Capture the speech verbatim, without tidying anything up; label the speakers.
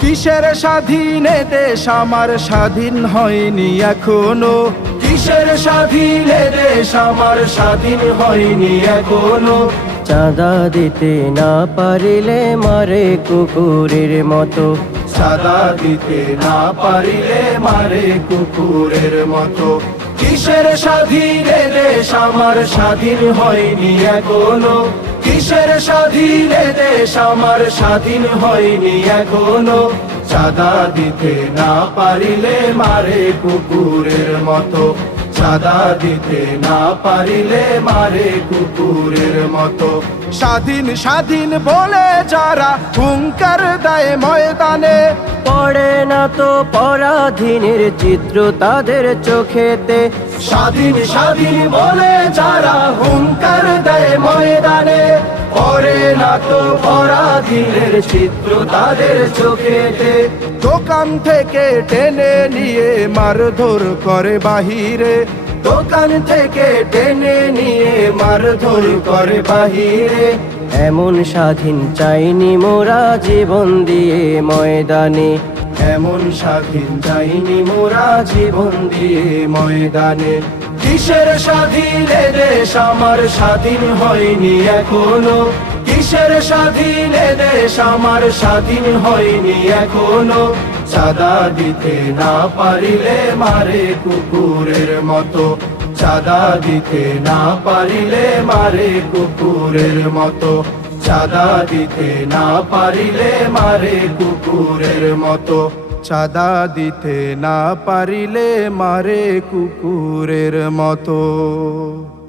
Speaker 1: কিসের স্বাধীনে দেশ আমার স্বাধীন হয়নি এখনো, কিসের স্বাধীনে দেশ আমার স্বাধীন হয়নি এখনো।
Speaker 2: চাঁদা দিতে না পারিলে মারে কুকুরের মতো,
Speaker 1: চাঁদা দিতে না পারিলে মারে কুকুরের মতো। কিসের স্বাধীনে দেশ আমার স্বাধীন হয়নি এখনো, কিসের স্বাধীনে দেশ আমার স্বাধীন হয়নি এখনো। চাঁদা দিতে না পারিলে মারে কুকুরের মতো, চাঁদা দিতে না পারিলে মারে কুকুরের মতো। স্বাধীন স্বাধীন বলে যারা হুঙ্কার দেয় ময়দানে,
Speaker 2: পড়ে না তো পরাধীনের চিত্র তাদের চোখেতে।
Speaker 1: স্বাধীন স্বাধীন বলে যারা হুঙ্কার দেয় ময়দানে, পড়ে না তো পরাধীনের চিত্র তাদের চোখেতে। দোকান থেকে টেনে নিয়ে মারধর করে বাহিরে, দোকান থেকে টেনে নিয়ে মারধর করে বাহিরে।
Speaker 2: এমন স্বাধীন চাইনি মোরা জীবন দিয়ে ময়দানে,
Speaker 1: এমন স্বাধীন চাইনি মোরা জীবন দিয়ে ময়দানে। কিসের স্বাধীনে দেশ আমার স্বাধীন হয়নি এখনো, কিসের স্বাধীনে দেশ আমার স্বাধীন হয়নি এখনো। চাঁদা দিতে না পারিলে মারে কুকুরের মতো, চাঁদা দিতে না পারিলে মারে কুকুরের মতো, চাঁদা দিতে না পারিলে মারে কুকুরের মতো, চাঁদা দিতে না পারিলে মারে কুকুরের মতো।